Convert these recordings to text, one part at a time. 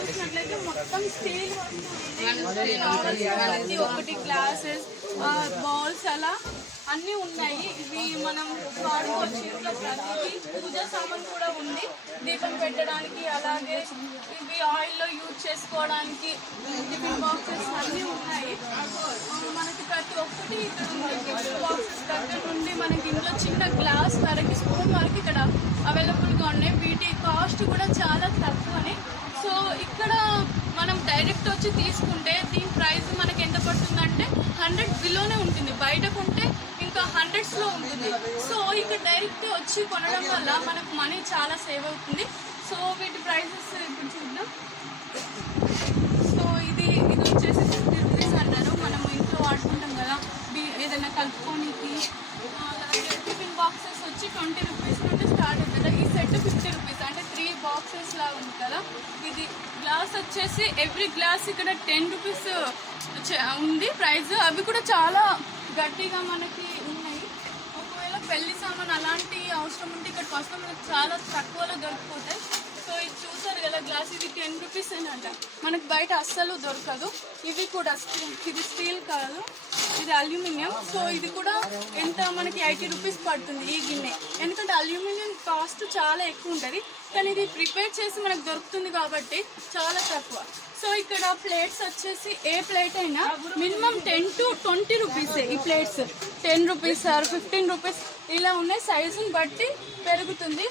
చూసినట్లయితే మొత్తం స్టీల్ ప్రతి ఒక్కటి గ్లాసెస్ బౌల్స్ అలా అన్నీ ఉన్నాయి. ఇవి మనం వాడుకోవచ్చు. ఇంట్లో ప్రతిదీ పూజా సామాన్ కూడా ఉంది దీపం పెట్టడానికి. అలాగే ఇవి ఆయిల్లో యూజ్ చేసుకోవడానికి టిఫిన్ బాక్సెస్ అన్నీ ఉన్నాయి. మనకి ప్రతి ఒక్కటి ఇక్కడ ఉంది. టిఫిన్ బాక్సెస్ దగ్గర నుండి మనకి ఇంట్లో చిన్న గ్లాస్ వరకు స్పూన్ వరకు ఇక్కడ అవైలబుల్గా ఉన్నాయి. వీటి కాస్ట్ కూడా చాలా తక్కువని. సో ఇక్కడ మనం డైరెక్ట్ వచ్చి తీసుకుంటే దీని ప్రైస్ మనకి ఎంత పడుతుందంటే 100 బిలోనే ఉంటుంది. బయట కొంటే ఇంకా 100స్లో ఉంటుంది. సో ఇక్కడ డైరెక్ట్ వచ్చి కొనడం వల్ల మనకు మనీ చాలా సేవ్ అవుతుంది. సో వీటి ప్రైసెస్ ఇప్పుడు చూద్దాం. సో ఇది వచ్చేసి 50 రూపీస్ అన్నారు. మనం ఇంట్లో వాడుకుంటాం కదా ఏదైనా కలుపుకోనికి. అలాగే టిఫిన్ బాక్సెస్ వచ్చి 20 రూపీస్ నుండి స్టార్ట్ అవుతుంది కదా. ఈ సెట్ 50 రూపీస్ అంటే 3 బాక్సెస్ లాగా ఉంది కదా. ఇది గ్లాస్ వచ్చేసి ఎవ్రీ గ్లాస్ ఇక్కడ 10 రూపీస్ ఉంది ప్రైస్. అవి కూడా చాలా గట్టిగా మనకి ఉన్నాయి. ఒకవేళ పెళ్లి సామాన్ అలాంటి అవసరం ఉంటే ఇక్కడికి వస్తే మనకు చాలా తక్కువలో దొరికిపోతాయి. సో ఇది చూసారు కదా గ్లాస్, ఇది 10 రూపీస్ అంట. మనకు బయట అస్సలు దొరకదు. ఇవి కూడా ఇది స్టీల్ కాదు, ఇది అల్యూమినియం. సో ఇది కూడా ఎంత మనకి 80 రూపీస్ పడుతుంది ఈ గిన్నె. ఎందుకంటే అల్యూమినియం కాస్ట్ చాలా ఎక్కువ ఉంటుంది, కానీ ఇది ప్రిపేర్ చేసి మనకు దొరుకుతుంది కాబట్టి చాలా తక్కువ. సో ఇక్కడ ప్లేట్స్ వచ్చేసి ఏ ప్లేట్ అయినా మినిమం 10 to 20 రూపీసే. ఈ ప్లేట్స్ 10 రూపీస్ ఆర్ 15 రూపీస్ ఇలా ఉన్నాయి. సైజుని బట్టి పెరుగుతుంది.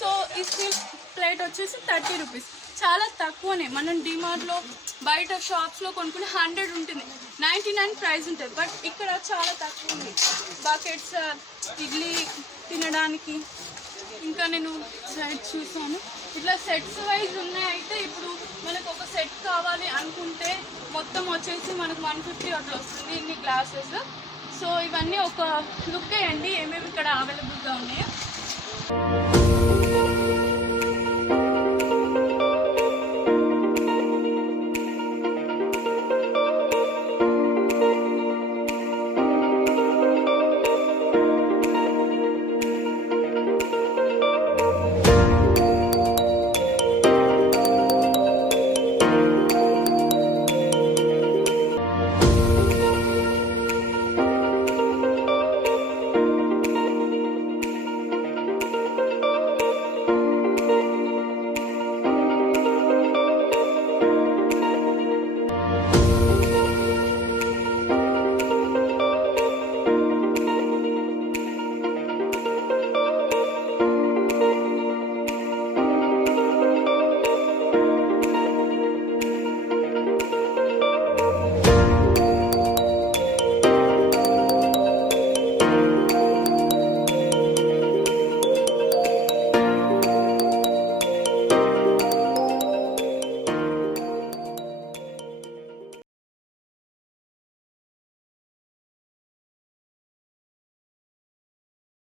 సో ఈ స్టీల్ ప్లేట్ వచ్చేసి 30 రూపీస్, చాలా తక్కువనే. మనం డిమార్ట్లో బయట షాప్స్లో కొనుక్కుని 100 ఉంటుంది, 99 ప్రైస్ ఉంటుంది. బట్ ఇక్కడ చాలా తక్కువ ఉంది. బకెట్స్ ఇడ్లీ తినడానికి. ఇంకా నేను సెట్ చూసాను, ఇట్లా సెట్స్ వైజ్ ఉన్నాయి. అయితే ఇప్పుడు మనకు ఒక సెట్ కావాలి అనుకుంటే మొత్తం వచ్చేసి మనకు 150 అట్లా వస్తుంది ఇన్ని గ్లాసెస్. సో ఇవన్నీ ఒక లుక్ వేయండి ఏమేమి ఇక్కడ అవైలబుల్గా ఉన్నాయో.